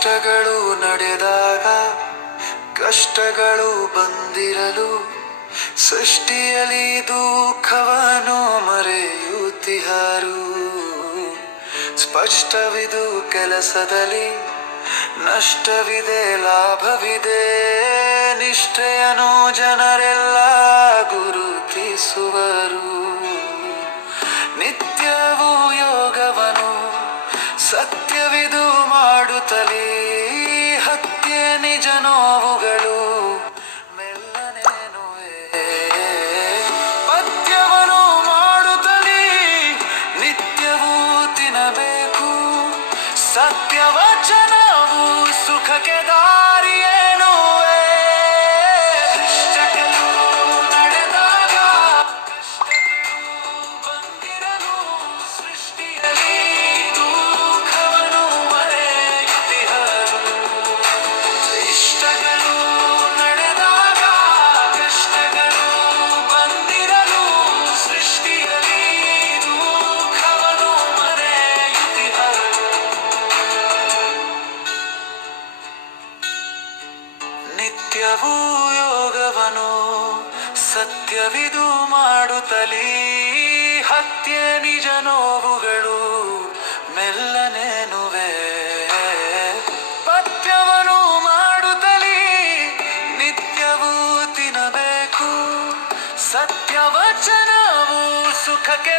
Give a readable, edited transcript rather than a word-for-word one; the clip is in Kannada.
ಇಷ್ಟಗಳು ನಡೆದಾಗ ಕಷ್ಟಗಳು ಬಂದಿರಲು ಸೃಷ್ಟಿಯಲ್ಲಿ ದುಃಖವನ್ನು ಮರೆಯುತ್ತಿಹರು. ಸ್ಪಷ್ಟವಿದು ಕೆಲಸದಲ್ಲಿ ನಷ್ಟವಿದೆ ಲಾಭವಿದೆ, ನಿಷ್ಠೆಯನು ಜನರೆಲ್ಲ ಗುರುತಿಸುವರು. ನಿತ್ಯವೂ ಯೋಗವನು ಸತ್ಯವಿದು ಮಾಡುತ್ತಲೇ ಹತ್ಯೆ ನಿಜ ನೋವುಗಳು ಮೆಲ್ಲನೇನುವೆ. ಪಥ್ಯವನ್ನು ಮಾಡುತ್ತಲೇ ನಿತ್ಯವೂ ತಿನ್ನಬೇಕು, ಸತ್ಯವಚನವು ಸುಖಕ್ಕೆ ದಾರಿಯೇನುವೆ. ದುಷ್ಟಗಳು ನಡೆದಾಗ ಕಷ್ಟಗಳು ಬಂದಿರಲು ಸೃಷ್ಟಿಯಲ್ಲಿ ದುಃಖವನ್ನು ಮರೆಯುತ್ತಿಹರು. ಇಷ್ಟಗಳು ನಡೆದಾಗ ಕಷ್ಟಗಳು ಬಂದಿರಲು ಸೃಷ್ಟಿಯಲ್ಲಿ ದುಃಖವನ್ನು ಮರೆಯುತ್ತಿಹರು. ನಿತ್ಯವೂ ಯೋಗವನು ಸತ್ಯವಿದು ಮಾಡುತ್ತಲೇ ಹತ್ಯೆ ನಿಜ ನೋವುಗಳು ಮೆಲ್ಲನೇನುವೆ. ಪಥ್ಯವನ್ನು ಮಾಡುತ್ತಲೇ ನಿತ್ಯವೂ ತಿನ್ನಬೇಕು, ಸತ್ಯವಚನವು ಸುಖಕ್ಕೆ